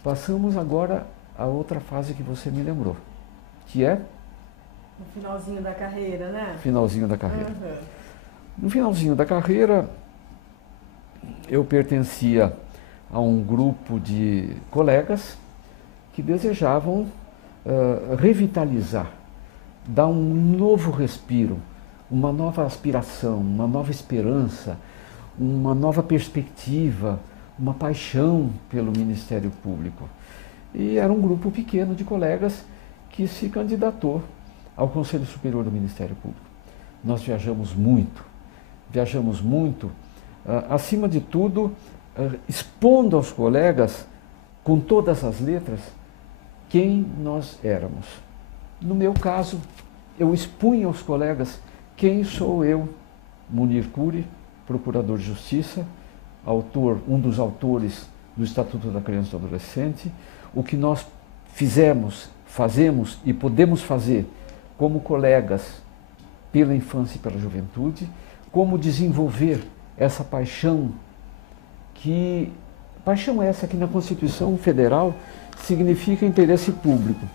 Passamos agora a outra fase que você me lembrou, que é? No finalzinho da carreira, né? Finalzinho da carreira. Uhum. No finalzinho da carreira, eu pertencia a um grupo de colegas que desejavam revitalizar, dar um novo respiro, uma nova aspiração, uma nova esperança, uma nova perspectiva, uma paixão pelo Ministério Público. E era um grupo pequeno de colegas que se candidatou ao Conselho Superior do Ministério Público. Nós viajamos muito, acima de tudo, expondo aos colegas, com todas as letras, quem nós éramos. No meu caso, eu expunha aos colegas quem sou eu, Munir Curi, procurador de justiça, um dos autores do Estatuto da Criança e do Adolescente, o que nós fazemos e podemos fazer como colegas pela infância e pela juventude, como desenvolver essa paixão essa que na Constituição Federal significa interesse público.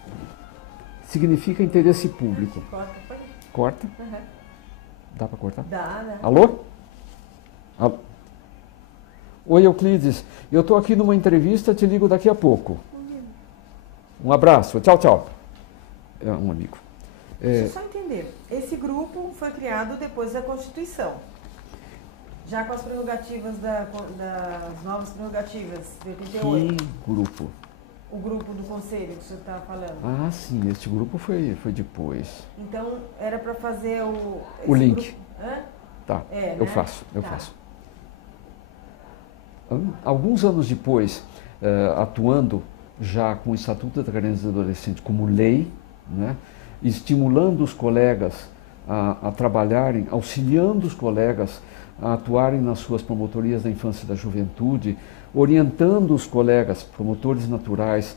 Significa interesse público. Corta? Uhum. Dá para cortar? Dá, né? Alô? Oi, Euclides. Eu estou aqui numa entrevista, te ligo daqui a pouco. Um abraço. Tchau, tchau. É um amigo. Deixa eu só entender. Esse grupo foi criado depois da Constituição. Já com as prerrogativas das novas prerrogativas de 88. Que grupo? O grupo do conselho que o senhor estava falando. Ah, sim, este grupo foi depois. Então, era para fazer o link. Hã? Tá, né? eu faço. Alguns anos depois, atuando já com o Estatuto da Criança e do Adolescente como lei, né, estimulando os colegas a trabalharem, auxiliando os colegas a atuarem nas suas promotorias da infância e da juventude, orientando os colegas, promotores naturais,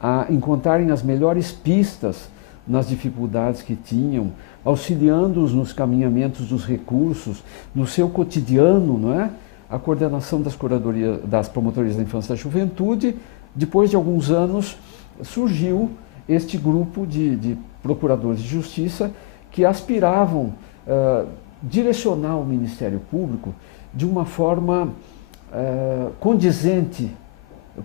a encontrarem as melhores pistas nas dificuldades que tinham, auxiliando-os nos caminhamentos dos recursos, no seu cotidiano, não é? A coordenação das promotorias da infância e da juventude. Depois de alguns anos, surgiu este grupo de procuradores de justiça que aspiravam direcionar o Ministério Público de uma forma condizente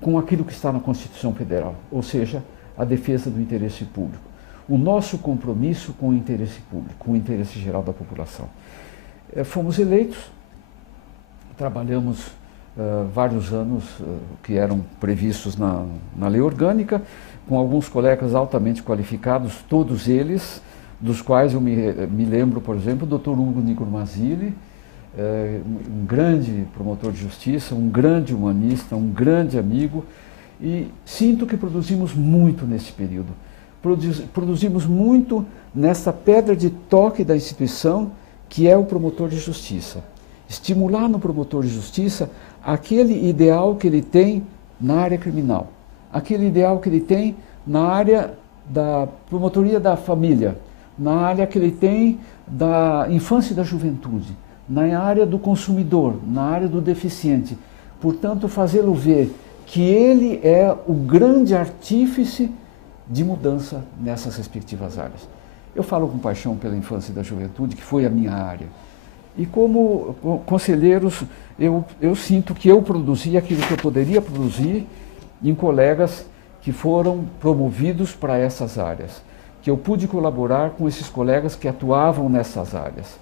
com aquilo que está na Constituição Federal, ou seja, a defesa do interesse público. O nosso compromisso com o interesse público, com o interesse geral da população. Fomos eleitos, trabalhamos vários anos que eram previstos na lei orgânica, com alguns colegas altamente qualificados, todos eles, dos quais eu me lembro, por exemplo, o Dr. Hugo Nicolau Mazzilli, um grande promotor de justiça, um grande humanista, um grande amigo, e sinto que produzimos muito nesse período, produzimos muito nessa pedra de toque da instituição, que é o promotor de justiça. Estimular no promotor de justiça aquele ideal que ele tem na área criminal, aquele ideal que ele tem na área da promotoria da família, na área que ele tem da infância e da juventude, na área do consumidor, na área do deficiente. Portanto, fazê-lo ver que ele é o grande artífice de mudança nessas respectivas áreas. Eu falo com paixão pela infância e da juventude, que foi a minha área. E como conselheiros, eu sinto que eu produzi aquilo que eu poderia produzir em colegas que foram promovidos para essas áreas, que eu pude colaborar com esses colegas que atuavam nessas áreas.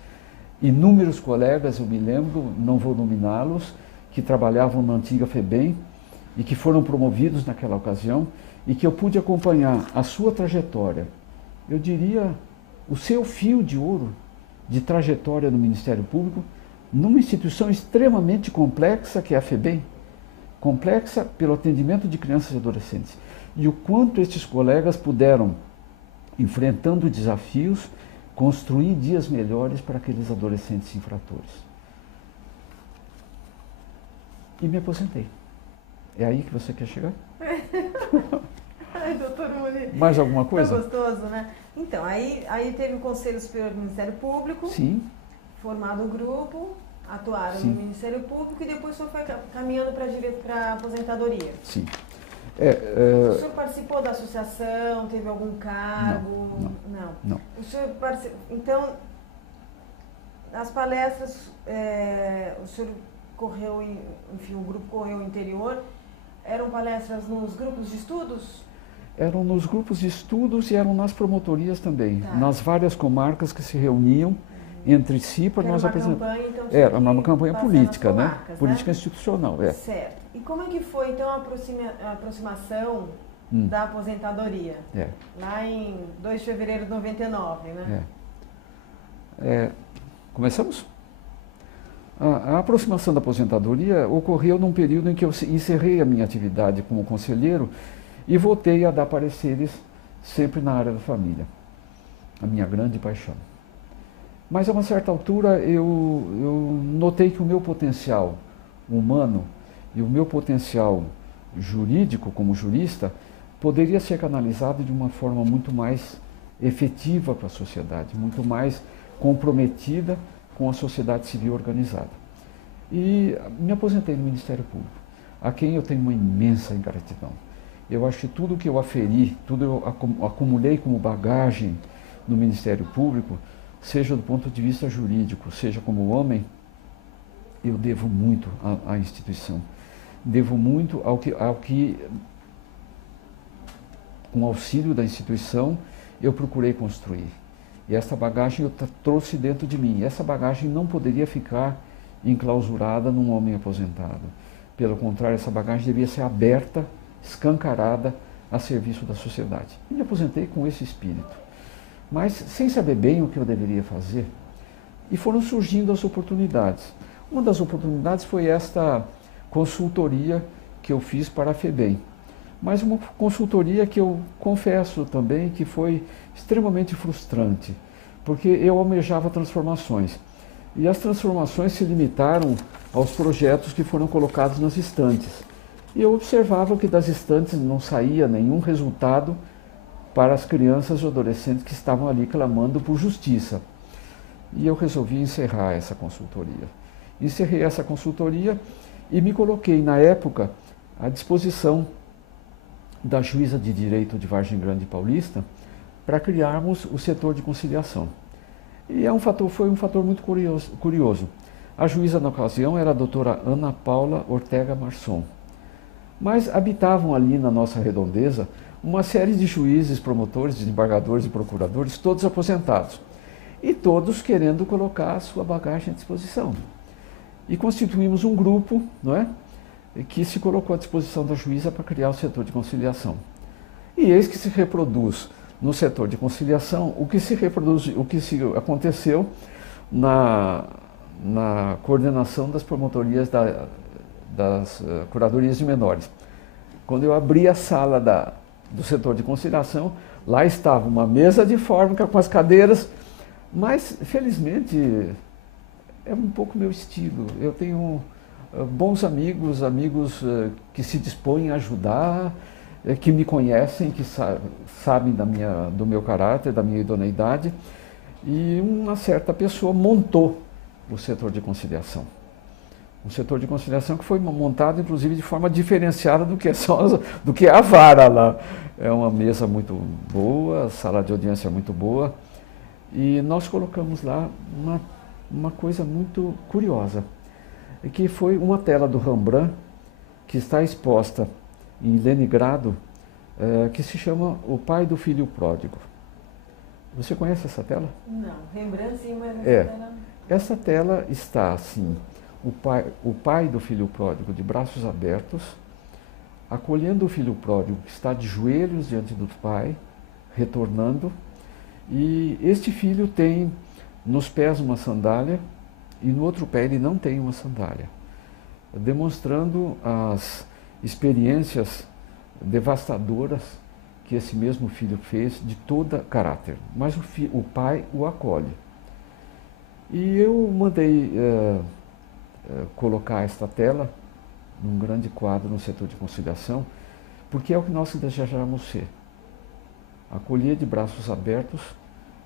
Inúmeros colegas, eu me lembro, não vou nominá-los, que trabalhavam na antiga FEBEM e que foram promovidos naquela ocasião e que eu pude acompanhar a sua trajetória, eu diria, o seu fio de ouro de trajetória no Ministério Público, numa instituição extremamente complexa que é a FEBEM, complexa pelo atendimento de crianças e adolescentes. E o quanto estes colegas puderam, enfrentando desafios, construir dias melhores para aqueles adolescentes infratores. E me aposentei. É aí que você quer chegar? Ai, doutor Munir. Mais alguma coisa? Tá gostoso, né? Então, aí teve o Conselho Superior do Ministério Público. Sim. Formado o grupo, atuaram Sim. no Ministério Público e depois o senhor foi caminhando para a aposentadoria. Sim. O senhor participou da associação, teve algum cargo? Não. O senhor então, nas palestras, o senhor correu, enfim, o grupo correu o interior, eram palestras nos grupos de estudos? Eram nos grupos de estudos e eram nas promotorias também, Tá. nas várias comarcas que se reuniam entre si para nós apresentar. Então, era uma campanha política, né? Comarcas, Política institucional, Certo. E como é que foi, então, a aproximação da aposentadoria? Lá em 2 de fevereiro de 99, né? Começamos? A aproximação da aposentadoria ocorreu num período em que eu encerrei a minha atividade como conselheiro e voltei a dar pareceres sempre na área da família, a minha grande paixão. Mas a uma certa altura eu notei que o meu potencial humano e o meu potencial jurídico como jurista poderia ser canalizado de uma forma muito mais efetiva para a sociedade, muito mais comprometida com a sociedade civil organizada. E me aposentei no Ministério Público, a quem eu tenho uma imensa ingratidão. Eu acho que tudo que eu aferi, tudo eu acumulei como bagagem no Ministério Público, seja do ponto de vista jurídico, seja como homem, eu devo muito à instituição. Devo muito ao que, com auxílio da instituição, eu procurei construir. E essa bagagem eu trouxe dentro de mim. Essa bagagem não poderia ficar enclausurada num homem aposentado. Pelo contrário, essa bagagem devia ser aberta, escancarada a serviço da sociedade. E me aposentei com esse espírito, mas sem saber bem o que eu deveria fazer. E foram surgindo as oportunidades. Uma das oportunidades foi esta consultoria que eu fiz para a FEBEM. Mas uma consultoria que eu confesso também que foi extremamente frustrante, porque eu almejava transformações. E as transformações se limitaram aos projetos que foram colocados nas estantes. E eu observava que das estantes não saía nenhum resultado para as crianças e adolescentes que estavam ali clamando por justiça. E eu resolvi encerrar essa consultoria. Encerrei essa consultoria e me coloquei, na época, à disposição da juíza de direito de Vargem Grande Paulista para criarmos o setor de conciliação. E foi um fator muito curioso. A juíza na ocasião era a doutora Ana Paula Ortega Marçom. Mas habitavam ali na nossa redondeza uma série de juízes, promotores, desembargadores e procuradores, todos aposentados. E todos querendo colocar a sua bagagem à disposição. E constituímos um grupo, não é? Que se colocou à disposição da juíza para criar o setor de conciliação. E eis que se reproduz no setor de conciliação o que aconteceu na coordenação das promotorias das curadorias de menores. Quando eu abri a sala do setor de conciliação, lá estava uma mesa de fórmica com as cadeiras, mas felizmente é um pouco meu estilo. Eu tenho bons amigos, que se dispõem a ajudar, que me conhecem, que sabem do meu caráter, da minha idoneidade, e uma certa pessoa montou o setor de conciliação. Um setor de conciliação que foi montado, inclusive, de forma diferenciada do que é a vara lá. É uma mesa muito boa, sala de audiência muito boa, e nós colocamos lá uma coisa muito curiosa, que foi uma tela do Rembrandt, que está exposta em Leningrado, que se chama O Pai do Filho Pródigo. Você conhece essa tela? Não, Rembrandt sim, mas essa tela... Essa tela está assim, o pai do filho pródigo de braços abertos, acolhendo o filho pródigo que está de joelhos diante do pai, retornando, e este filho tem nos pés uma sandália e no outro pé ele não tem uma sandália, demonstrando as experiências devastadoras que esse mesmo filho fez de todo caráter, mas o pai o acolhe. E eu mandei colocar esta tela num grande quadro no setor de conciliação, porque é o que nós desejamos ser. Acolher de braços abertos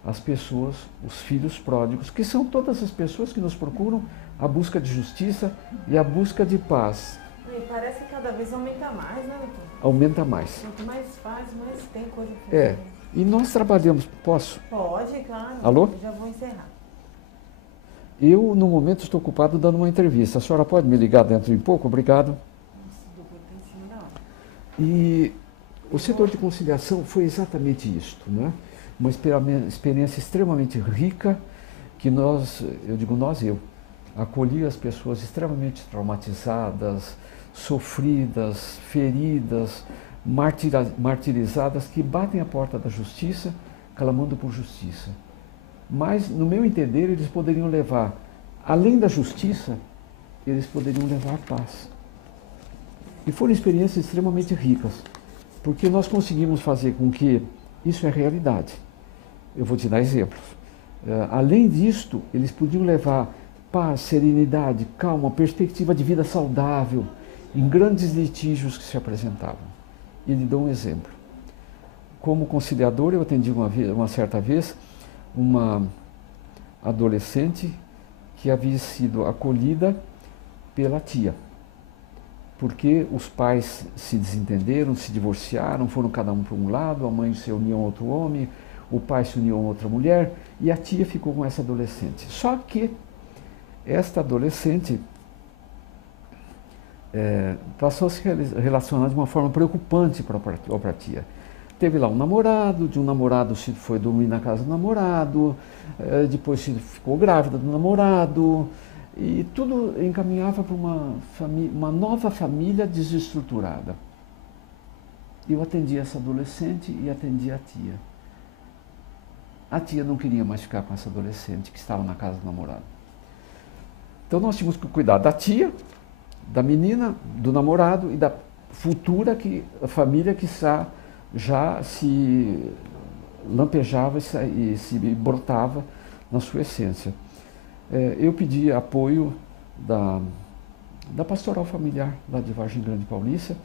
as pessoas, os filhos pródigos, que são todas as pessoas que nos procuram a busca de justiça e a busca de paz. E parece que cada vez aumenta mais, né, doutor? Aumenta mais. Quanto mais faz, mais tem coisa para fazer. E nós trabalhamos, posso? Pode, claro. Alô? Eu já vou encerrar. Eu, no momento, estou ocupado dando uma entrevista. A senhora pode me ligar dentro de pouco? Obrigado. Nossa, o doutor está em cima da hora. E o setor de conciliação foi exatamente isto, né? Uma experiência extremamente rica que eu acolhi as pessoas extremamente traumatizadas, sofridas, feridas, martirizadas, que batem a porta da justiça, clamando por justiça. Mas, no meu entender, eles poderiam levar, além da justiça, eles poderiam levar a paz. E foram experiências extremamente ricas, porque nós conseguimos fazer com que isso é realidade. Eu vou te dar exemplos. Além disto, eles podiam levar paz, serenidade, calma, perspectiva de vida saudável em grandes litígios que se apresentavam. E lhe dou um exemplo. Como conciliador, eu atendi uma certa vez uma adolescente que havia sido acolhida pela tia, porque os pais se desentenderam, se divorciaram, foram cada um para um lado, a mãe se uniu a outro homem, o pai se uniu a outra mulher, e a tia ficou com essa adolescente. Só que esta adolescente passou a se relacionar de uma forma preocupante para a tia. Teve lá um namorado, de um namorado se foi dormir na casa do namorado, depois se ficou grávida do namorado, e tudo encaminhava para uma nova família desestruturada. Eu atendi essa adolescente e atendi a tia. A tia não queria mais ficar com essa adolescente que estava na casa do namorado. Então nós tínhamos que cuidar da tia, da menina, do namorado e da futura família que já se lampejava e se brotava na sua essência. Eu pedi apoio da pastoral familiar lá de Vargem Grande Paulista,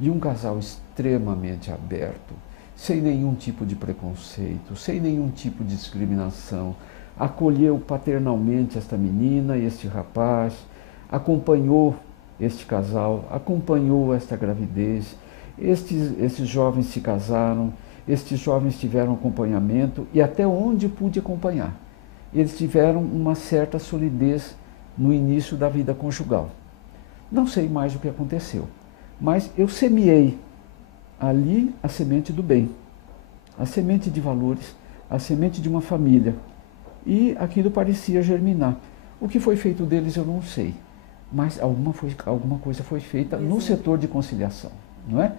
e um casal extremamente aberto, sem nenhum tipo de preconceito, sem nenhum tipo de discriminação, acolheu paternalmente esta menina e este rapaz, acompanhou este casal, acompanhou esta gravidez. Estes jovens se casaram, estes jovens tiveram acompanhamento, e até onde pude acompanhar, eles tiveram uma certa solidez no início da vida conjugal. Não sei mais o que aconteceu, mas eu semeei ali a semente do bem, a semente de valores, a semente de uma família, e aquilo parecia germinar. O que foi feito deles eu não sei, mas alguma coisa foi feita no setor de conciliação, não é?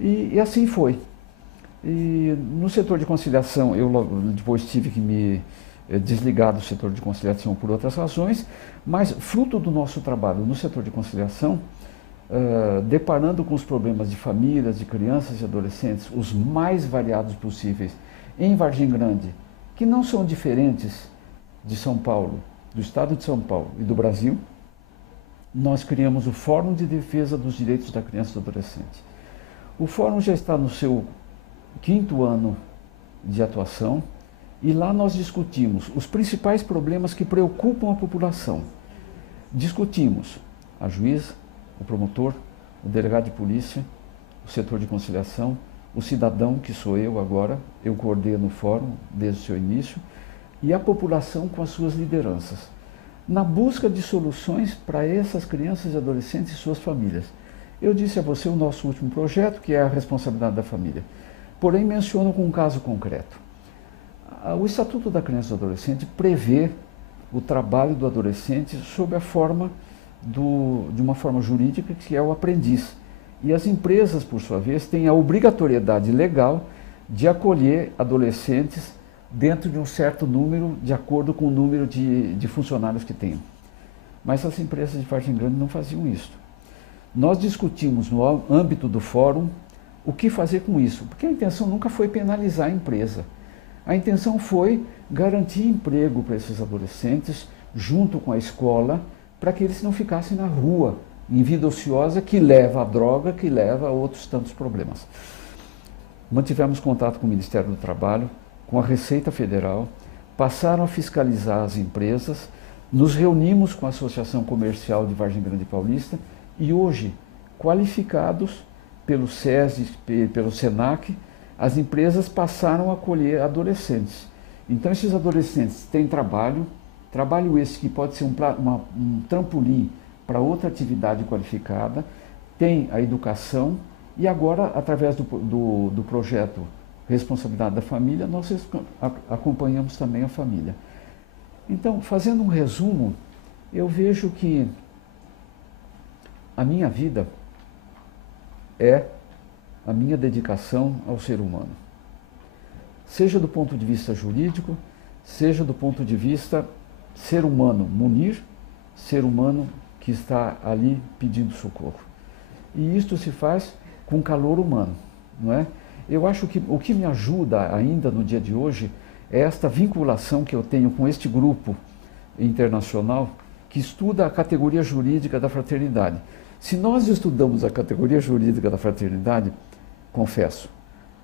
E assim foi. E no setor de conciliação, eu depois tive que me desligar do setor de conciliação por outras razões, mas fruto do nosso trabalho no setor de conciliação, deparando com os problemas de famílias, de crianças e adolescentes, os mais variados possíveis, em Vargem Grande, que não são diferentes de São Paulo, do estado de São Paulo e do Brasil, nós criamos o Fórum de Defesa dos Direitos da Criança e do Adolescente. O Fórum já está no seu 5º ano de atuação e lá nós discutimos os principais problemas que preocupam a população. Discutimos a juíza, o promotor, o delegado de polícia, o setor de conciliação, o cidadão, que sou eu agora, eu coordeno o fórum desde o seu início, e a população com as suas lideranças, na busca de soluções para essas crianças e adolescentes e suas famílias. Eu disse a você o nosso último projeto, que é a responsabilidade da família, porém menciono com um caso concreto. O Estatuto da Criança e do Adolescente prevê o trabalho do adolescente sob a forma de uma forma jurídica, que é o aprendiz. E as empresas, por sua vez, têm a obrigatoriedade legal de acolher adolescentes dentro de um certo número, de acordo com o número de funcionários que tenham. Mas as empresas de Vargem Grande não faziam isso. Nós discutimos no âmbito do fórum o que fazer com isso, porque a intenção nunca foi penalizar a empresa. A intenção foi garantir emprego para esses adolescentes, junto com a escola, para que eles não ficassem na rua, em vida ociosa, que leva à droga, que leva a outros tantos problemas. Mantivemos contato com o Ministério do Trabalho, com a Receita Federal, passaram a fiscalizar as empresas, nos reunimos com a Associação Comercial de Vargem Grande Paulista e hoje, qualificados pelo SESI, pelo SENAC, as empresas passaram a acolher adolescentes. Então esses adolescentes têm trabalho esse que pode ser um trampolim para outra atividade qualificada, tem a educação e agora, através do projeto Responsabilidade da Família, nós acompanhamos também a família. Então, fazendo um resumo, eu vejo que a minha vida é a minha dedicação ao ser humano. Seja do ponto de vista jurídico, seja do ponto de vista ser humano, munir, ser humano que está ali pedindo socorro. E isto se faz com calor humano, não é? Eu acho que o que me ajuda ainda no dia de hoje é esta vinculação que eu tenho com este grupo internacional que estuda a categoria jurídica da fraternidade. Se nós estudamos a categoria jurídica da fraternidade, confesso,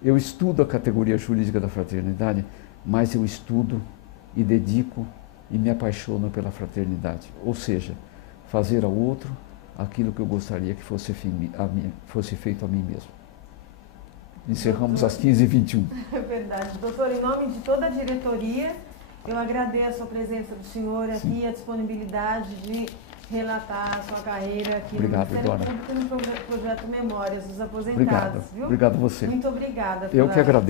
eu estudo a categoria jurídica da fraternidade, mas eu estudo e dedico e me apaixono pela fraternidade. Ou seja, fazer ao outro aquilo que eu gostaria que fosse feito a mim mesmo. Encerramos às 15h21. É verdade. Doutor, em nome de toda a diretoria, eu agradeço a presença do senhor aqui e a disponibilidade de relatar a sua carreira aqui no Ministério Público no projeto Memórias dos Aposentados. Obrigado. Viu? Obrigado a você. Muito obrigada. Eu que agradeço.